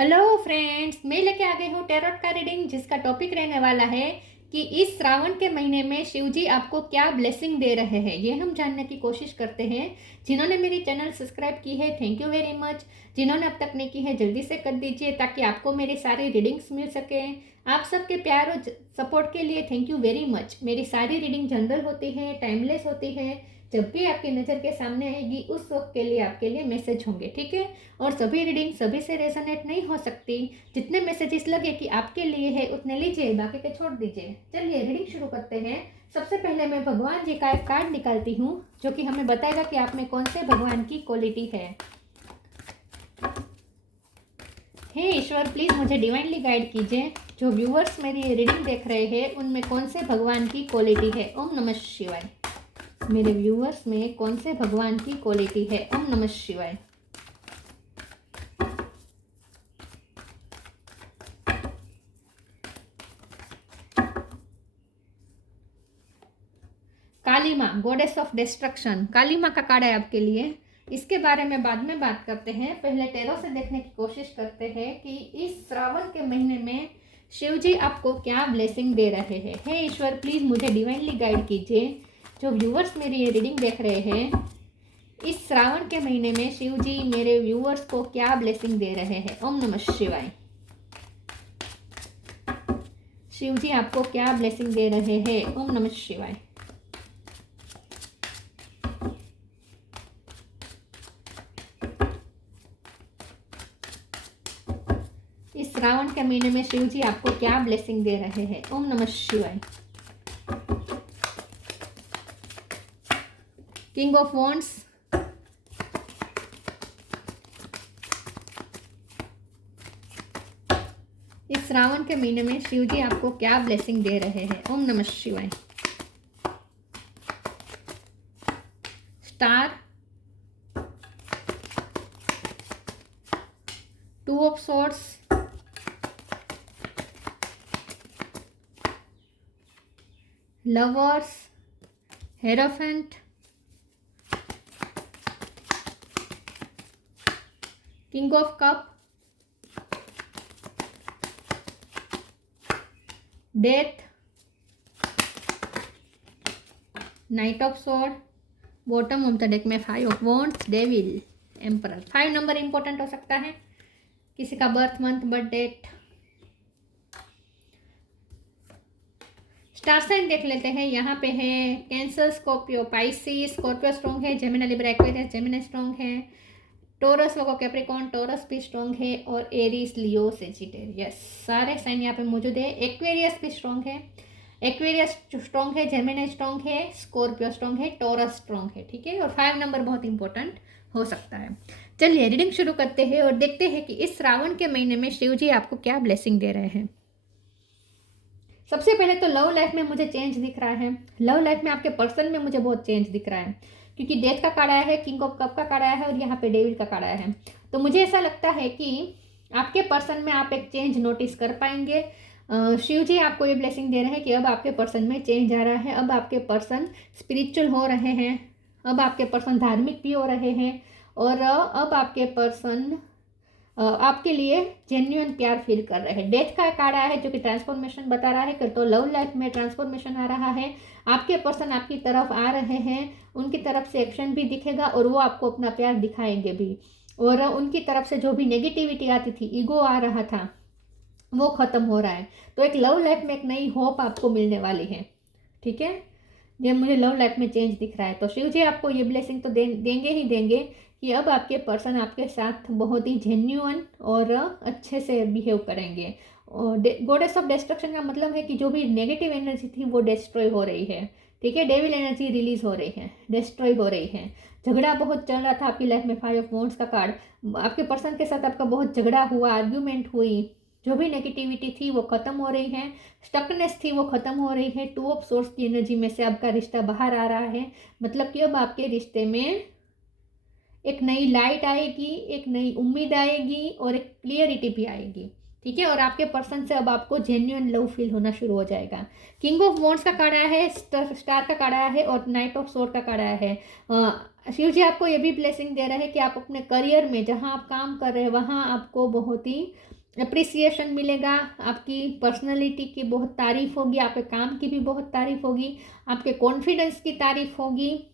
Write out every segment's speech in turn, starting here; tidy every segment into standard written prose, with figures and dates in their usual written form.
Hello friends, मैं लेके आ गई हूँ टैरोट का रीडिंग जिसका टॉपिक रहने वाला है कि इस श्रावण के महीने में शिवजी आपको क्या ब्लेसिंग दे रहे हैं। ये हम जानने की कोशिश करते हैं। जिन्होंने मेरी चैनल सब्सक्राइब की है थैंक यू वेरी मच। जिन्होंने अब तक नहीं की है जल्दी से कर दीजिए ताकि आपको मेरी सारी रीडिंग्स मिल सके। आप सबके प्यार और सपोर्ट के लिए थैंक यू वेरी मच। मेरी सारी रीडिंग जनरल होती है, टाइमलेस होती है। जब भी आपकी नज़र के सामने आएगी उस वक्त के लिए आपके लिए मैसेज होंगे, ठीक है। और सभी रीडिंग सभी से रेजोनेट नहीं हो सकती। जितने मैसेजेस लगे कि आपके लिए है उतने लीजिए, बाकी के छोड़ दीजिए। चलिए रीडिंग शुरू करते हैं। सबसे पहले मैं भगवान जी का एक कार्ड निकालती हूँ जो कि हमें बताएगा कि आप में कौन से भगवान की क्वालिटी है। हे ईश्वर, प्लीज़ मुझे डिवाइनली गाइड कीजिए। जो व्यूअर्स मेरी रीडिंग देख रहे हैं उनमें कौन से भगवान की क्वालिटी है। ओम नमः शिवाय। मेरे व्यूअर्स में कौन से भगवान की क्वालिटी है। ओम नमः शिवाय। काली माँ, गॉडेस ऑफ डिस्ट्रक्शन, काली माँ का कार्ड है आपके लिए। इसके बारे में बाद में बात करते हैं। पहले टैरो से देखने की कोशिश करते हैं कि इस श्रावण के महीने में शिव जी आपको क्या ब्लेसिंग दे रहे हैं। हे ईश्वर, प्लीज़ मुझे डिवाइनली गाइड कीजिए। जो व्यूअर्स मेरी ये रीडिंग देख रहे हैं, इस श्रावण के महीने में शिव जी मेरे व्यूअर्स को क्या ब्लेसिंग दे रहे हैं। ओम नमः शिवाय। शिव जी आपको क्या ब्लेसिंग दे रहे हैं। ओम नमः शिवाय। इस श्रावण के महीने में शिव जी आपको क्या ब्लेसिंग दे रहे हैं। ओम नमः शिवाय। किंग ऑफ वॉन्ड्स, इस श्रावण के महीने में शिव जी आपको क्या ब्लेसिंग दे रहे हैं। ओम नमः शिवाय। Star, two of swords, lovers, hierophant, king of cup, death, knight of sword, bottom of the deck में five of wands, devil, emperor. 5 number important हो सकता है, किसी का birth month, birth date. Star sign देख लेते हैं। यहाँ पे है Cancer, Scorpio, Pisces, Scorpio strong है, Gemini, Libra, Aquarius, Gemini strong है, टोरस, वर्गो, कैप्रिकॉर्न, टोरस भी स्ट्रॉन्ग है, और एरीज, लियो, सेजिटेरियस, सारे साइन यहाँ पे मौजूद है। एक्वेरियस भी स्ट्रॉन्ग है, एक्वेरियस स्ट्रॉन्ग है, जेमिनी स्ट्रॉन्ग है, स्कॉर्पियो स्ट्रॉन्ग है, टोरस स्ट्रॉन्ग है, ठीक है। और 5 नंबर बहुत इंपॉर्टेंट हो सकता है। चलिए रीडिंग शुरू करते हैं और देखते हैं कि इस श्रावण के महीने में शिव जी आपको क्या ब्लेसिंग दे रहे हैं। सबसे पहले तो लव लाइफ में मुझे चेंज दिख रहा है। लव लाइफ में आपके पर्सन में मुझे बहुत चेंज दिख रहा है, क्योंकि डेथ का कार्ड आया है, किंग ऑफ कप का कार्ड आया है और यहाँ पे डेविल का कार्ड आया है। तो मुझे ऐसा लगता है कि आपके पर्सन में आप एक चेंज नोटिस कर पाएंगे। शिव जी आपको ये ब्लेसिंग दे रहे हैं कि अब आपके पर्सन में चेंज आ रहा है। अब आपके पर्सन स्पिरिचुअल हो रहे हैं, अब आपके पर्सन धार्मिक भी हो रहे हैं, और अब आपके पर्सन आपके लिए जेन्युइन प्यार फील कर रहे हैं। डेथ का कार्ड आया है जो कि ट्रांसफॉर्मेशन बता रहा है कि तो लव लाइफ में ट्रांसफॉर्मेशन आ रहा है। आपके पर्सन आपकी तरफ आ रहे हैं, उनकी तरफ से एक्शन भी दिखेगा और वो आपको अपना प्यार दिखाएंगे भी। और उनकी तरफ से जो भी नेगेटिविटी आती थी, ईगो आ रहा था, वो खत्म हो रहा है। तो एक लव लाइफ में एक नई होप आपको मिलने वाली है, ठीक है। ये मुझे लव लाइफ में चेंज दिख रहा है। तो शिव जी आपको ये ब्लेसिंग तो देंगे ही देंगे कि अब आपके पर्सन आपके साथ बहुत ही जेन्युइन और अच्छे से बिहेव करेंगे। और गॉडेस ऑफ डिस्ट्रक्शन का मतलब है कि जो भी नेगेटिव एनर्जी थी वो डिस्ट्रॉय हो रही है, ठीक है। डेविल एनर्जी रिलीज हो रही है, डिस्ट्रॉय हो रही है। झगड़ा बहुत चल रहा था आपकी लाइफ में, 5 ऑफ वॉन्ड्स का कार्ड। आपके पर्सन के साथ आपका बहुत झगड़ा हुआ, आर्ग्यूमेंट हुई, जो भी नेगेटिविटी थी वो खत्म हो रही है, स्टकनेस थी वो खत्म हो रही है। 2 ऑफ सोर्स की एनर्जी में से आपका रिश्ता बाहर आ रहा है। मतलब कि अब आपके रिश्ते में एक नई लाइट आएगी, एक नई उम्मीद आएगी और एक क्लियरिटी भी आएगी। ठीक है। और आपके पर्सन से अब आपको जेन्युइन लव फील होना शुरू हो जाएगा। किंग ऑफ वॉन्ड्स का कार्ड आया है, स्टार का कार्ड आया है और नाइट ऑफ सोर्ड का कार्ड आया है। शिव जी आपको ये भी ब्लेसिंग दे रहे हैं कि आप अपने करियर में जहाँ आप काम कर रहे हैं वहाँ आपको बहुत ही अप्रिसिएशन मिलेगा, आपकी पर्सनैलिटी की बहुत तारीफ होगी, आपके काम की भी बहुत तारीफ होगी, आपके कॉन्फिडेंस की तारीफ होगी।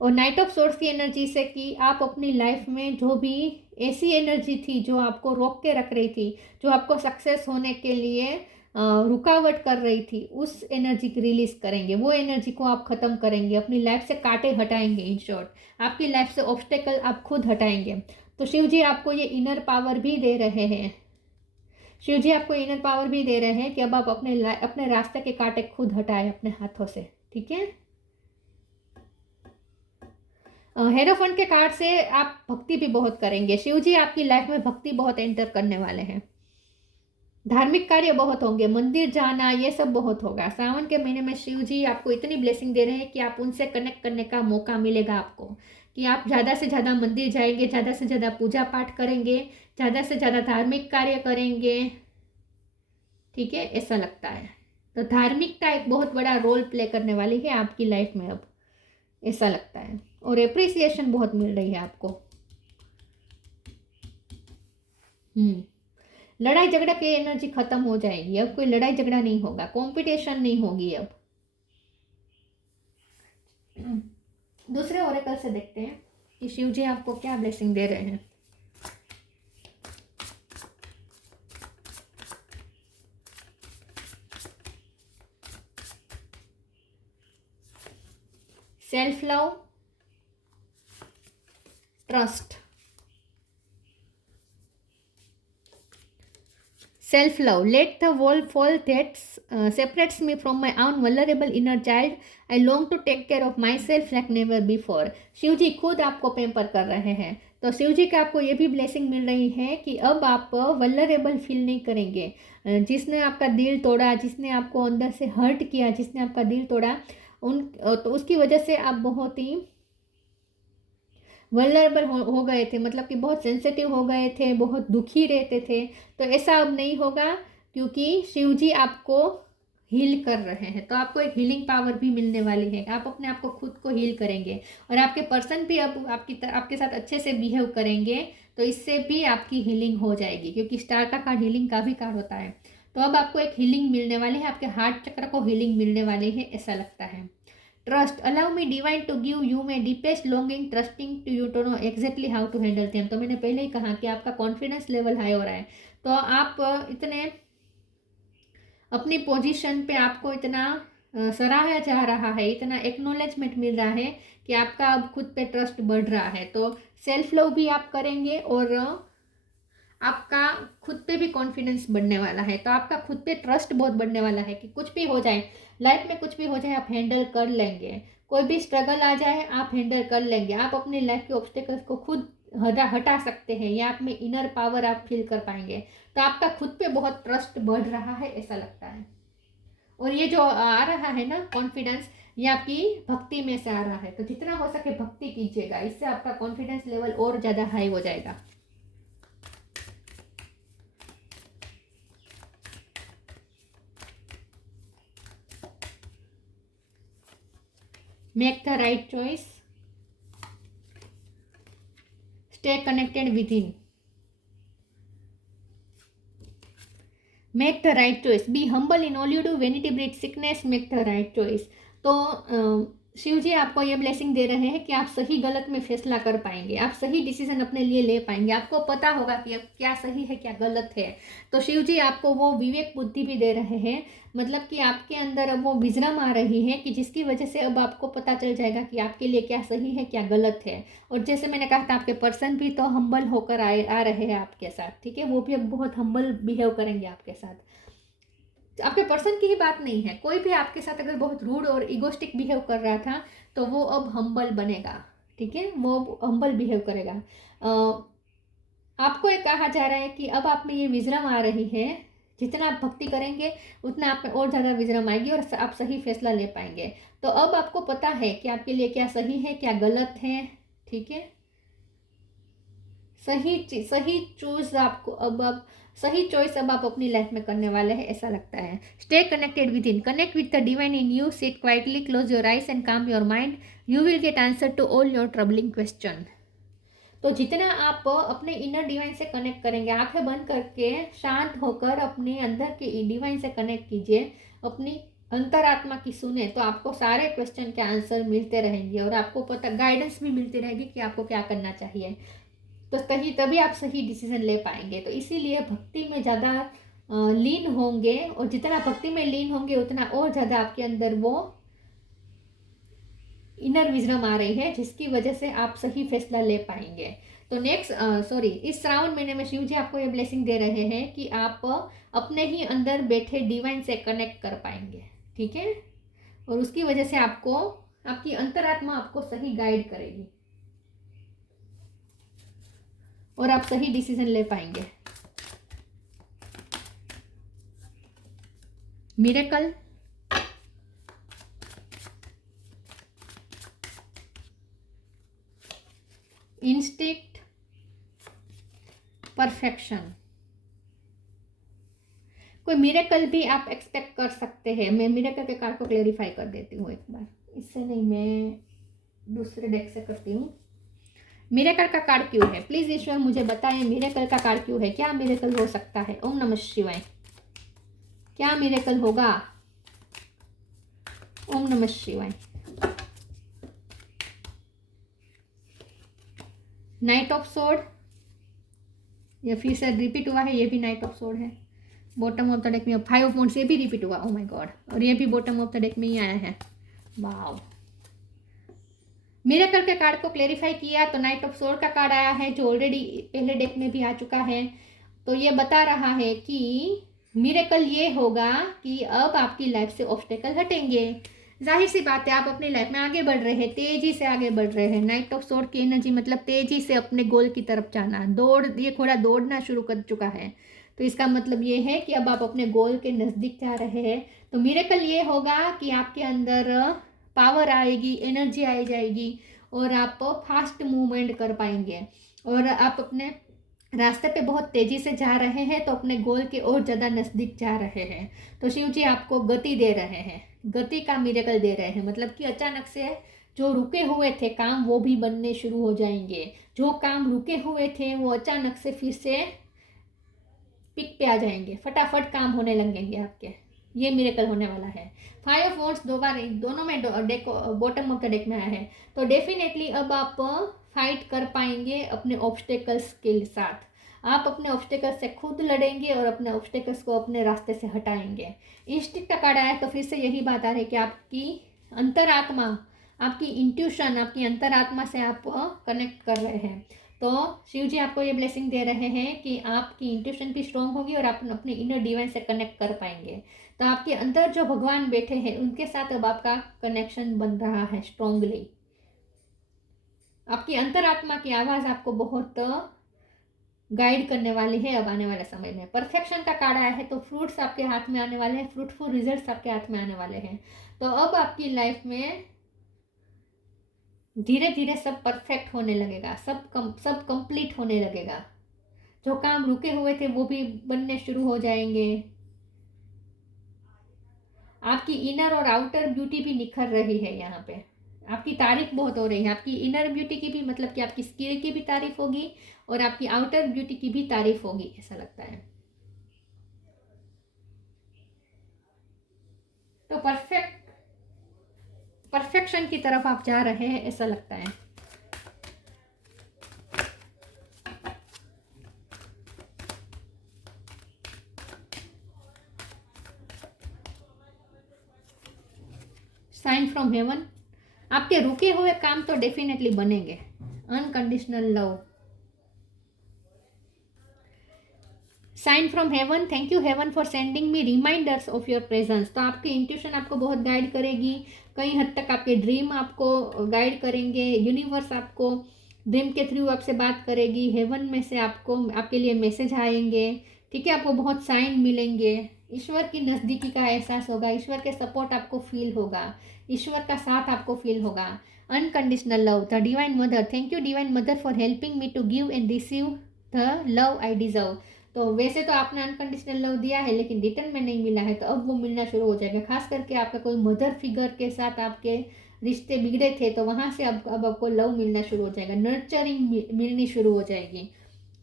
और नाइट ऑफ सोर्स की एनर्जी से कि आप अपनी लाइफ में जो भी ऐसी एनर्जी थी जो आपको रोक के रख रही थी, जो आपको सक्सेस होने के लिए रुकावट कर रही थी, उस एनर्जी की रिलीज करेंगे। वो एनर्जी को आप खत्म करेंगे, अपनी लाइफ से कांटे हटाएंगे। इन शॉर्ट आपकी लाइफ से ऑब्स्टेकल आप खुद हटाएंगे। तो शिव जी आपको ये इनर पावर भी दे रहे हैं। शिव जी आपको इनर पावर भी दे रहे हैं कि अब आप अपने रास्ते के कांटे खुद हटाए अपने हाथों से। ठीक है। हेरोफंट के कार्ड से आप भक्ति भी बहुत करेंगे। शिव जी आपकी लाइफ में भक्ति बहुत एंटर करने वाले हैं। धार्मिक कार्य बहुत होंगे, मंदिर जाना ये सब बहुत होगा। सावन के महीने में शिव जी आपको इतनी ब्लेसिंग दे रहे हैं कि आप उनसे कनेक्ट करने का मौका मिलेगा आपको, कि आप ज़्यादा से ज़्यादा मंदिर जाएंगे, ज़्यादा से ज़्यादा पूजा पाठ करेंगे, ज़्यादा से ज़्यादा धार्मिक कार्य करेंगे। ठीक है, ऐसा लगता है। तो धार्मिकता एक बहुत बड़ा रोल प्ले करने वाली है आपकी लाइफ में अब, ऐसा लगता है। और एप्रिसिएशन बहुत मिल रही है आपको। लड़ाई झगड़ा की एनर्जी खत्म हो जाएगी। अब कोई लड़ाई झगड़ा नहीं होगा, कंपटीशन नहीं होगी अब। दूसरे ओरेकल से देखते हैं कि शिव जी आपको क्या ब्लेसिंग दे रहे हैं। Self love, trust. Self love, let the wall fall that separates me from my own vulnerable inner child. I long to take care of myself like never before. Shiv ji खुद आपको पैम्पर कर रहे हैं। तो शिव जी का आपको ये भी ब्लेसिंग मिल रही है कि अब आप वल्नरेबल फील नहीं करेंगे। जिसने आपका दिल तोड़ा, जिसने आपको अंदर से हर्ट किया, जिसने आपका दिल तोड़ा, तो उसकी वजह से आप बहुत ही वल्नरेबल हो गए थे, मतलब कि बहुत सेंसिटिव हो गए थे, बहुत दुखी रहते थे। तो ऐसा अब नहीं होगा, क्योंकि शिव जी आपको हील कर रहे हैं। तो आपको एक हीलिंग पावर भी मिलने वाली है। आप अपने आप को खुद को हील करेंगे और आपके पर्सन भी अब आपके साथ अच्छे से बिहेव करेंगे। तो इससे भी आपकी हीलिंग हो जाएगी, क्योंकि स्टार का कार्ड हीलिंग का भी कार्ड होता है। तो अब आपको एक हीलिंग मिलने वाली है, आपके हार्ट चक्र को हीलिंग मिलने वाली है, ऐसा लगता है। Trust, allow me divine to give you my deepest longing, trusting to you to know exactly how to handle them. तो मैंने पहले ही कहा कि आपका कॉन्फिडेंस लेवल हाई हो रहा है। तो आप इतने अपनी पोजीशन पे आपको इतना सराहा जा रहा है, इतना एक्नोलेजमेंट मिल रहा है कि आपका अब खुद पे ट्रस्ट बढ़ रहा है। तो सेल्फ लव भी आप करेंगे और आपका खुद पे भी कॉन्फिडेंस बढ़ने वाला है। तो आपका खुद पे ट्रस्ट बहुत बढ़ने वाला है कि कुछ भी हो जाए लाइफ में, कुछ भी हो जाए आप हैंडल कर लेंगे। कोई भी स्ट्रगल आ जाए आप हैंडल कर लेंगे। आप अपनी लाइफ के ऑब्स्टेकल्स को खुद हटा सकते हैं, या आप में इनर पावर आप फील कर पाएंगे। तो आपका खुद पे बहुत ट्रस्ट बढ़ रहा है, ऐसा लगता है। और ये जो आ रहा है ना कॉन्फिडेंस, ये आपकी भक्ति में से आ रहा है। तो जितना हो सके भक्ति कीजिएगा, इससे आपका कॉन्फिडेंस लेवल और ज़्यादा हाई हो जाएगा। Make the right choice. Stay connected within. Make the right choice. Be humble in all you do. Vanity breeds sickness. Make the right choice. तो शिव जी आपको ये ब्लेसिंग दे रहे हैं कि आप सही गलत में फैसला कर पाएंगे, आप सही डिसीजन अपने लिए ले पाएंगे। आपको पता होगा कि अब क्या सही है क्या गलत है। तो शिव जी आपको वो विवेक बुद्धि भी दे रहे हैं, मतलब कि आपके अंदर अब वो विजडम आ रही है कि जिसकी वजह से अब आपको पता चल जाएगा कि आपके लिए क्या सही है क्या गलत है। और जैसे मैंने कहा था, आपके पर्सन भी तो हम्बल होकर आ रहे हैं आपके साथ। ठीक है, वो भी अब बहुत हम्बल बिहेव करेंगे आपके साथ। आपके पर्सन की ही बात नहीं है, कोई भी आपके साथ अगर बहुत रूड और इगोस्टिक बिहेव कर रहा था तो वो अब हम्बल बनेगा। ठीक है, वो हम्बल बिहेव करेगा। आपको ये कहा जा रहा है कि अब आप में ये विजडम आ रही है, जितना आप भक्ति करेंगे उतना आप में और ज़्यादा विजडम आएगी और आप सही फैसला ले पाएंगे। तो अब आपको पता है कि आपके लिए क्या सही है क्या गलत है। ठीक है, सही चूज आपको अब सही चॉइस अब आप अपनी लाइफ में करने वाले हैं, ऐसा लगता है। Stay connected within, connect with the divine in you, sit quietly, close your eyes and calm your mind, you will get answer to all your troubling question. तो जितना आप अपने इनर डिवाइन से कनेक्ट करेंगे, आंखें बंद करके शांत होकर अपने अंदर के डिवाइन से कनेक्ट कीजिए, अपनी अंतरात्मा की सुने, तो आपको सारे क्वेश्चन के आंसर मिलते रहेंगे और आपको पता गाइडेंस भी मिलती रहेगी कि आपको क्या करना चाहिए। तो तभी आप सही डिसीजन ले पाएंगे। तो इसीलिए भक्ति में ज़्यादा लीन होंगे, और जितना भक्ति में लीन होंगे उतना और ज़्यादा आपके अंदर वो इनर विजडम आ रही है, जिसकी वजह से आप सही फैसला ले पाएंगे। तो इस श्रावण महीने में शिव जी आपको ये ब्लेसिंग दे रहे हैं कि आप अपने ही अंदर बैठे डिवाइन से कनेक्ट कर पाएंगे, ठीक है। और उसकी वजह से आपकी अंतरात्मा आपको सही गाइड करेगी और आप सही डिसीजन ले पाएंगे। Miracle, instinct, perfection. कोई मिरेकल भी आप एक्सपेक्ट कर सकते हैं। मैं मिरेकल के कार्ड को क्लेरिफाई कर देती हूँ एक बार, इससे नहीं, मैं दूसरे डेक से करती हूँ। मिरेकल का कार्ड क्यों है, प्लीज ईश्वर मुझे बताएं, मिरेकल का कार्ड क्यों है, क्या मिरेकल हो सकता है। ओम नमः शिवाय, क्या मिरेकल होगा। ओम नमः शिवाय। नाइट ऑफ सोर्ड, ये फिर से रिपीट हुआ है, ये भी नाइट ऑफ सोर्ड है। बॉटम ऑफ द डेक में 5 ऑफ वांड्स, ये भी रिपीट हुआ, ओ माय गॉड, और ये भी बॉटम ऑफ द डेक में ही आया है। वाओ, मिरेकल के कार्ड को क्लेरिफाई किया तो नाइट ऑफ सोर्ड का कार्ड आया है, जो ऑलरेडी पहले डेक में भी आ चुका है। तो ये बता रहा है कि मिरेकल ये होगा कि अब आपकी लाइफ से ऑब्स्टेकल हटेंगे। जाहिर सी बात है, आप अपनी लाइफ में आगे बढ़ रहे हैं, तेजी से आगे बढ़ रहे हैं। नाइट ऑफ सोर्ड की एनर्जी मतलब तेजी से अपने गोल की तरफ जाना, ये घोड़ा दौड़ना शुरू कर चुका है। तो इसका मतलब ये है कि अब आप अपने गोल के नज़दीक जा रहे हैं। तो मिरेकल ये होगा कि आपके अंदर पावर आएगी, एनर्जी आई जाएगी और आप फास्ट मूवमेंट कर पाएंगे और आप अपने रास्ते पे बहुत तेज़ी से जा रहे हैं, तो अपने गोल के और ज़्यादा नज़दीक जा रहे हैं। तो शिव जी आपको गति दे रहे हैं, गति का मिरेकल दे रहे हैं। मतलब कि अचानक से जो रुके हुए थे काम, वो भी बनने शुरू हो जाएंगे। जो काम रुके हुए थे वो अचानक से फिर से पिक पे आ जाएंगे, फटाफट काम होने लगेंगे आपके। ये मिरेकल होने वाला है। 5 ऑफ वॉन्ड्स दो बार दोनों में deck bottom of the deck में आया है। तो डेफिनेटली अब आप फाइट कर पाएंगे अपने ऑब्स्टेकल्स के साथ। आप अपने ऑब्स्टेकल्स से खुद लड़ेंगे और अपने ऑब्स्टेकल्स को अपने रास्ते से हटाएंगे। इंस्टिंक्ट का कार्ड आया तो फिर से यही बात आ रही है कि आपकी अंतरात्मा, आपकी इंट्यूशन, आपकी अंतरात्मा से आप कनेक्ट कर रहे हैं। तो शिव जी आपको ये ब्लेसिंग दे रहे हैं कि आपकी इंट्यूशन भी स्ट्रॉन्ग होगी और आप अपने इनर डिवाइन से कनेक्ट कर पाएंगे। तो आपके अंदर जो भगवान बैठे हैं उनके साथ अब आपका कनेक्शन बन रहा है स्ट्रॉन्गली। आपकी अंतरात्मा की आवाज़ आपको बहुत गाइड करने वाली है अब आने वाले समय में। परफेक्शन का कार्ड आया है तो फ्रूट्स आपके हाथ में आने वाले हैं, फ्रूटफुल रिजल्ट्स आपके हाथ में आने वाले हैं। तो अब आपकी लाइफ में धीरे धीरे सब परफेक्ट होने लगेगा, सब कंप्लीट होने लगेगा। जो काम रुके हुए थे वो भी बनने शुरू हो जाएंगे। आपकी इनर और आउटर ब्यूटी भी निखर रही है। यहाँ पे आपकी तारीफ बहुत हो रही है। आपकी इनर ब्यूटी की भी, मतलब कि आपकी स्किल की भी तारीफ होगी और आपकी आउटर ब्यूटी की भी तारीफ होगी, ऐसा लगता है। तो परफेक्शन की तरफ आप जा रहे हैं, ऐसा लगता है। साइन फ्रॉम हेवन, आपके रुके हुए काम तो डेफिनेटली बनेंगे। Unconditional love, sign from heaven, thank you heaven for sending me reminders of your presence. तो आपकी इंट्यूशन आपको बहुत गाइड करेगी, कई हद तक आपके ड्रीम आपको गाइड करेंगे। यूनिवर्स आपको ड्रीम के थ्रू आपसे बात करेगी। हेवन में से आपको आपके लिए मैसेज आएंगे, ठीक है। आपको बहुत साइन मिलेंगे, ईश्वर की नज़दीकी का एहसास होगा, ईश्वर के सपोर्ट आपको फील होगा, ईश्वर का साथ आपको फील होगा। Unconditional love, the divine mother, thank you divine mother for helping me to give and receive the love I deserve. तो वैसे तो आपने अनकंडीशनल लव दिया है लेकिन रिटर्न में नहीं मिला है, तो अब वो मिलना शुरू हो जाएगा। खास करके आपका कोई मदर फिगर के साथ आपके रिश्ते बिगड़े थे तो वहाँ से अब आपको लव मिलना शुरू हो जाएगा, नर्चरिंग मिलनी शुरू हो जाएगी।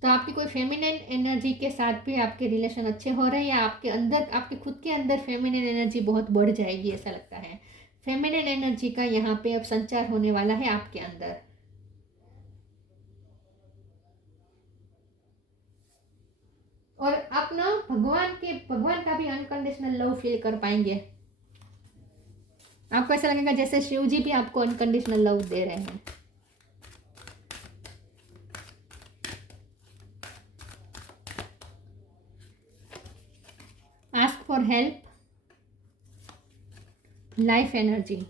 तो आपकी कोई फेमिनिन एनर्जी के साथ भी आपके रिलेशन अच्छे हो रहे हैं, या आपके अंदर, आपके खुद के अंदर फेमिनिन एनर्जी बहुत बढ़ जाएगी, ऐसा लगता है। फेमिनिन एनर्जी का यहाँ पे अब संचार होने वाला है आपके अंदर। और आप ना भगवान का भी अनकंडीशनल लव फील कर पाएंगे। आपको ऐसा लगेगा जैसे शिव जी भी आपको अनकंडीशनल लव दे रहे हैं। Ask for help, life energy.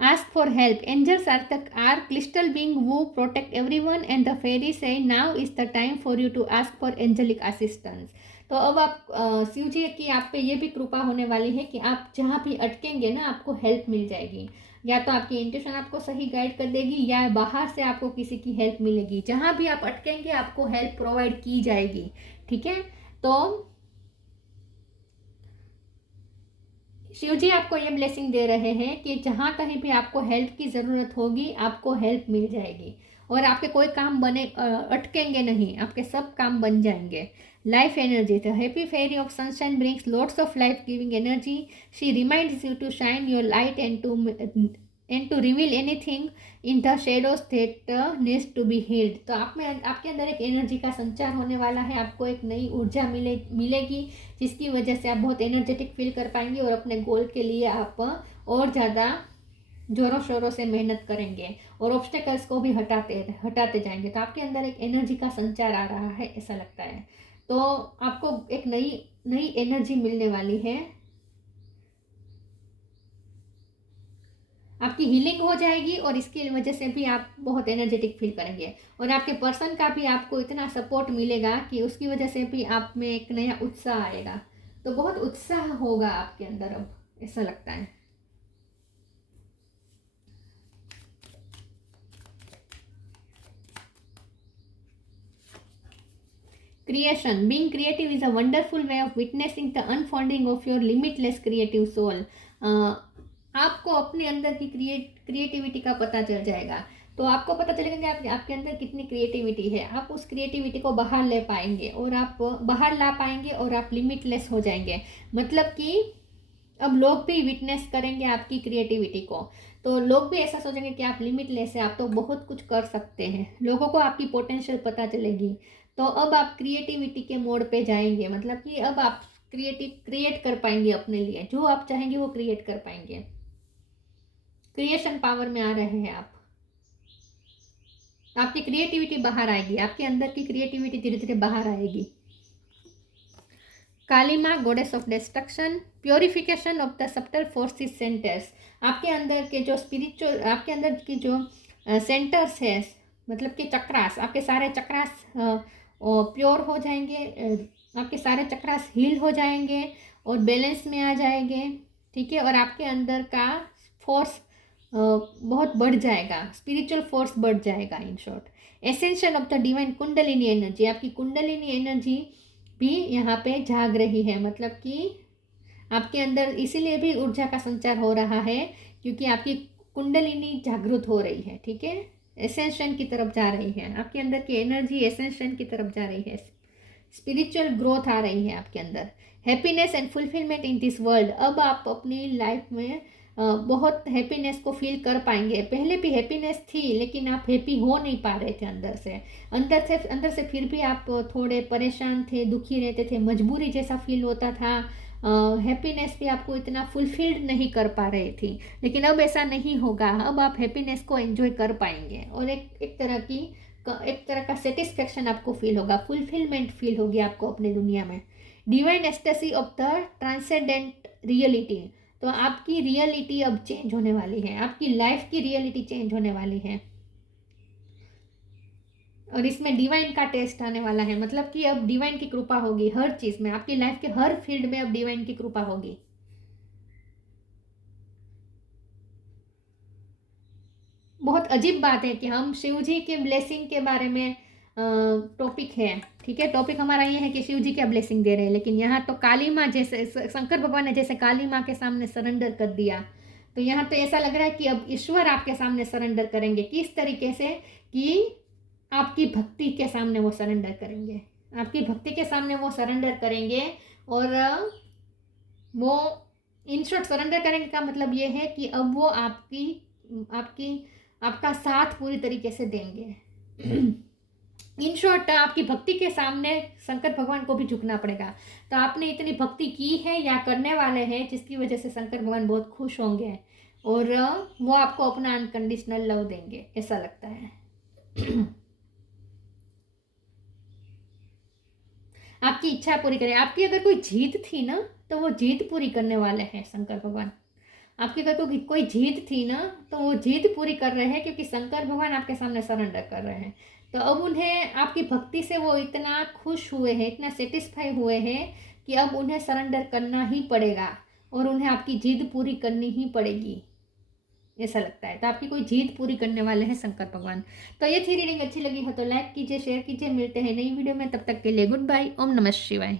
Ask for help. Angels are crystal being who protect everyone, and the fairies say now is the time for you to ask for angelic assistance. तो अब आप शिव जी की आप पे ये भी कृपा होने वाली है कि आप जहाँ भी अटकेंगे ना आपको हेल्प मिल जाएगी। या तो आपकी इंट्यूशन आपको सही गाइड कर देगी, या बाहर से आपको किसी की हेल्प मिलेगी। जहाँ भी आप अटकेंगे आपको हेल्प प्रोवाइड की जाएगी। ठीक है, तो शिव जी आपको ये ब्लेसिंग दे रहे हैं कि जहाँ कहीं भी आपको हेल्प की ज़रूरत होगी आपको हेल्प मिल जाएगी, और आपके कोई काम बने अटकेंगे नहीं, आपके सब काम बन जाएंगे। Life energy, the happy fairy of sunshine brings lots of life giving energy. She reminds you to shine your light and to reveal anything in the shadows that needs to be healed. तो आप में, आपके अंदर एक energy का संचार होने वाला है। आपको एक नई ऊर्जा मिलेगी जिसकी वजह से आप बहुत एनर्जेटिक फील कर पाएंगे, और अपने गोल के लिए आप और ज़्यादा जोरों शोरों से मेहनत करेंगे और ऑब्स्टेकल्स को भी हटाते जाएंगे। तो आपके अंदर एक एनर्जी का संचार आ रहा है, ऐसा लगता है। तो आपको एक नई एनर्जी मिलने वाली है। आपकी हीलिंग हो जाएगी और इसकी वजह से भी आप बहुत एनर्जेटिक फील करेंगे, और आपके पर्सन का भी आपको इतना सपोर्ट मिलेगा कि उसकी वजह से भी आप में एक नया उत्साह आएगा। तो बहुत उत्साह होगा आपके अंदर अब, ऐसा लगता है। Creation, being creative is a wonderful way of witnessing the unfolding of your limitless creative soul. आपको अपने अंदर की क्रिएटिविटी का पता चल जाएगा। तो आपको पता चलेगा कि आपके अंदर कितनी क्रिएटिविटी है। आप उस क्रिएटिविटी को बाहर ले पाएंगे, और आप बाहर ला पाएंगे, और आप लिमिटलेस हो जाएंगे। मतलब कि अब लोग भी विटनेस करेंगे आपकी क्रिएटिविटी को। तो लोग भी ऐसा सोचेंगे कि आप लिमिटलेस है, आप तो बहुत कुछ कर सकते हैं। लोगों को आपकी पोटेंशियल पता चलेगी। तो अब आप क्रिएटिविटी के मोड पे जाएंगे, मतलब कि अब आप क्रिएट कर पाएंगे अपने लिए, जो आप चाहेंगे वो क्रिएट कर पाएंगे। क्रिएशन पावर में आ रहे हैं आप। आपकी क्रिएटिविटी बाहर आएगी, आपके अंदर की क्रिएटिविटी धीरे धीरे बाहर आएगी। काली माँ, goddess of destruction, purification of the subtle forces centres. आपके अंदर के जो स्पिरिचुअल, आपके अंदर की जो सेंटर्स है, मतलब कि चक्रास, आपके सारे चक्रास प्योर हो जाएंगे, आपके सारे चक्रास हील हो जाएंगे और बैलेंस में आ जाएंगे। ठीक है, और आपके अंदर का फोर्स बहुत बढ़ जाएगा, स्पिरिचुअल फोर्स बढ़ जाएगा। In short, ascension of the divine kundalini energy, आपकी कुंडलिनी एनर्जी भी यहाँ पे जाग रही है। मतलब कि आपके अंदर इसीलिए भी ऊर्जा का संचार हो रहा है क्योंकि आपकी कुंडलिनी जागृत हो रही है। ठीक है, एसेंशन की तरफ जा रही है, आपके अंदर की एनर्जी एसेंशन की तरफ जा रही है, स्पिरिचुअल ग्रोथ आ रही है आपके अंदर। Happiness and fulfilment in this world, अब आप अपनी लाइफ में बहुत हैप्पीनेस को फील कर पाएंगे। पहले भी हैप्पीनेस थी लेकिन आप हैप्पी हो नहीं पा रहे थे अंदर से फिर भी आप थोड़े परेशान थे, दुखी रहते थे, मजबूरी जैसा फील होता था। हैप्पीनेस भी आपको इतना फुलफिल्ड नहीं कर पा रही थी, लेकिन अब ऐसा नहीं होगा। अब आप हैप्पीनेस को एंजॉय कर पाएंगे और एक तरह का सेटिस्फेक्शन आपको फील होगा, फुलफिलमेंट फील होगी आपको अपने दुनिया में। Divine एस्टेसी of the transcendent reality, तो आपकी रियलिटी अब चेंज होने वाली है, आपकी लाइफ की रियलिटी चेंज होने वाली है। और इसमें डिवाइन का टेस्ट आने वाला है, मतलब कि अब डिवाइन की कृपा होगी हर चीज़ में, आपकी लाइफ के हर फील्ड में अब डिवाइन की कृपा होगी। बहुत अजीब बात है कि हम शिव जी के ब्लेसिंग के बारे में टॉपिक है, ठीक है, टॉपिक हमारा ये है कि शिव जी क्या ब्लेसिंग दे रहे हैं, लेकिन यहाँ तो काली माँ जैसे शंकर भगवान ने जैसे काली माँ के सामने सरेंडर कर दिया, तो यहाँ तो ऐसा लग रहा है कि अब ईश्वर आपके सामने सरेंडर करेंगे। किस तरीके से? कि आपकी भक्ति के सामने वो सरेंडर करेंगे, आपकी भक्ति के सामने वो सरेंडर करेंगे। और वो इन शॉर्ट सरेंडर करेंगे का मतलब ये है कि अब वो आपकी आपकी आपका साथ पूरी तरीके से देंगे। इन शॉर्ट आपकी भक्ति के सामने शंकर भगवान को भी झुकना पड़ेगा। तो आपने इतनी भक्ति की है या करने वाले हैं जिसकी वजह से शंकर भगवान बहुत खुश होंगे और वो आपको अपना अनकंडीशनल लव देंगे, ऐसा लगता है। आपकी इच्छा पूरी करें। आपकी अगर कोई जीत थी ना, तो वो जीत पूरी करने वाले हैं शंकर भगवान। आपकी अगर कोई जीत थी ना, तो वो जीत पूरी कर रहे हैं, क्योंकि शंकर भगवान आपके सामने सरेंडर कर रहे हैं। तो अब उन्हें आपकी भक्ति से वो इतना खुश हुए हैं, इतना सेटिस्फाई हुए हैं कि अब उन्हें सरेंडर करना ही पड़ेगा और उन्हें आपकी जीत पूरी करनी ही पड़ेगी, ऐसा लगता है। तो आपकी कोई जीत पूरी करने वाले हैं शंकर भगवान। तो ये थी रीडिंग, अच्छी लगी हो तो लाइक कीजिए, शेयर कीजिए। मिलते हैं नई वीडियो में, तब तक के लिए गुड बाय। ओम नमः शिवाय।